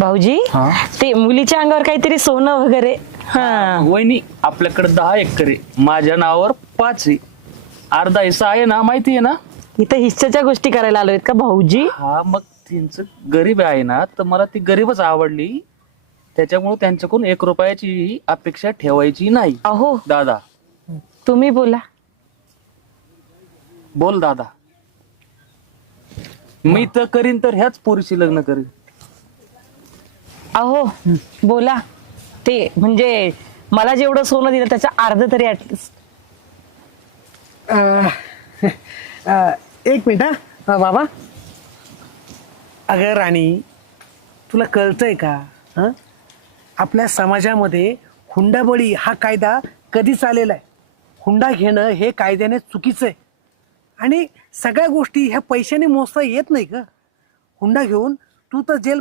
भाऊजी ते मुलीच्या अंगावर काहीतरी सोनं वगैरे. हा वहिनी आपल्याकडे 10 एकर आहे, माझ्या नावावर 5 आहे. अर्धा हिस्सा आहे ना, माहिती आहे ना. इथं हिस्साच्या गोष्टी करायला आलोय का भाऊजी? हा मग त्यांचं गरीब आहे ना, तर मला ती गरीबच आवडली, त्याच्यामुळे त्यांच्याकडून 1 रुपयाची अपेक्षा ठेवायची नाही. अहो दादा तुम्ही बोला. बोल दादा. मी तर करीन तर ह्याच पोरीशी लग्न करीन. अहो बोला. ते म्हणजे मला जेवढं सोनं दिलं त्याच्या अर्ध तरी ऍटलिस्ट. एक मिनिट हा बाबा. अगं राणी, तुला कळतंय का? हं? आपल्या समाजामध्ये हुंडाबळी हा कायदा कधीच आलेला आहे. हुंडा घेणं हे कायद्याने चुकीचं आहे आणि सगळ्या गोष्टी ह्या पैशाने मोजता येत नाही का? हुंडा घेऊन तू तर जेल